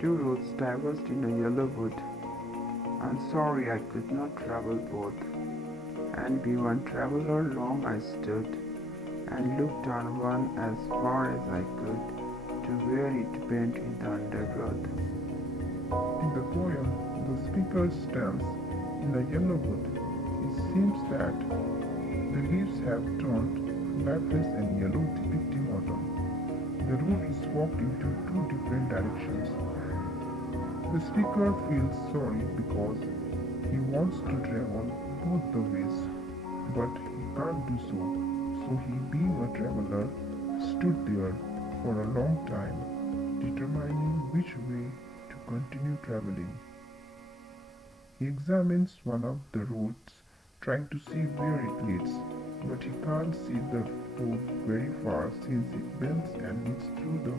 Two roads diverged in a yellow wood. I'm sorry I could not travel both. And be one traveler long I stood, and looked on one as far as I could, to where it bent in the undergrowth. In the poem, the speaker stands in a yellow wood. It seems that the leaves have turned lifeless and yellow, depicting autumn. The road is walked into two different directions. The speaker feels sorry because he wants to travel both the ways, but he can't do so. So he, being a traveler, stood there for a long time, determining which way to continue traveling. He examines one of the roads, trying to see where it leads, but he can't see the road very far since it bends and leads through the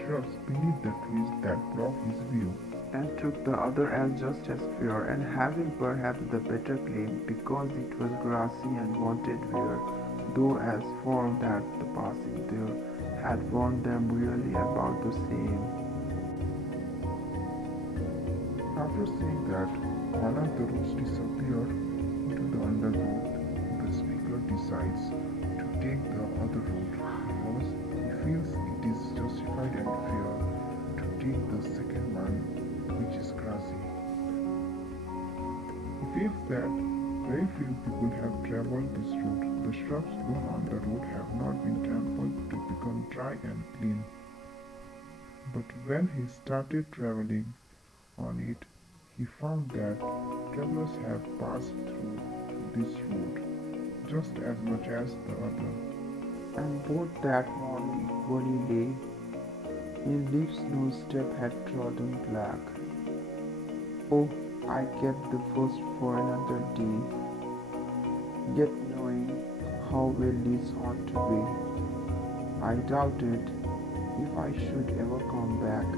shrubs beneath the trees that block his view. And took the other as just as fair, and having perhaps the better claim, because it was grassy and wanted wear, though as for that the passing there had warned them really about the same. After seeing that one of the roads disappeared into the undergrowth, the speaker decides to take the other road because he feels it is justified and fair to take the second one, which is grassy. He feels that very few people have traveled this route. The shrubs grown on the road have not been trampled to become dry and clean. But when he started traveling on it, he found that travelers have passed through this road just as much as the other. And both that morning equally lay in leaves no step had trodden black. Oh, I kept the first for another day, yet knowing how well leads on to be, I doubted if I should ever come back.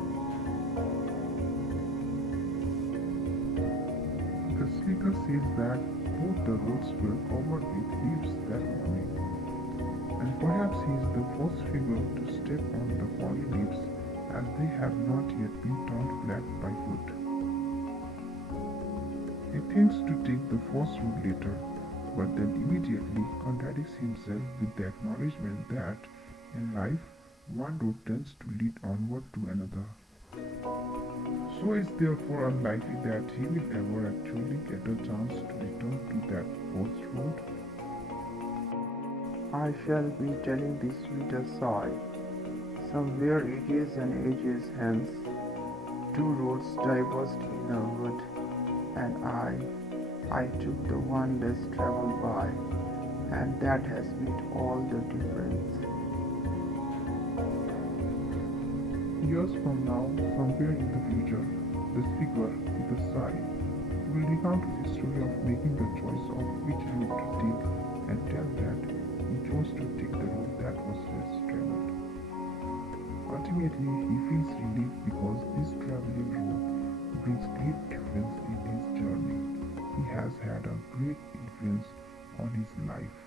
The speaker says that both the roads were covered with leaves that morning, and perhaps he is the first figure to step on the fallen leaves as they have not yet been turned black by foot. He thinks to take the first road later, but then immediately contradicts himself with the acknowledgement that in life one road tends to lead onward to another. So it's therefore unlikely that he will ever actually get a chance to return to that first road. I shall be telling this with a sigh. Somewhere ages and ages hence, two roads diverged in a wood, and I took the one less traveled by, and that has made all the difference. Years from now, somewhere in the future, the speaker, with a sigh, will recount his story of making the choice of which route to take and tell that he chose to take the road that was less traveled. Ultimately, he feels relief because this traveling road brings great difference in his journey. He has had a great influence on his life.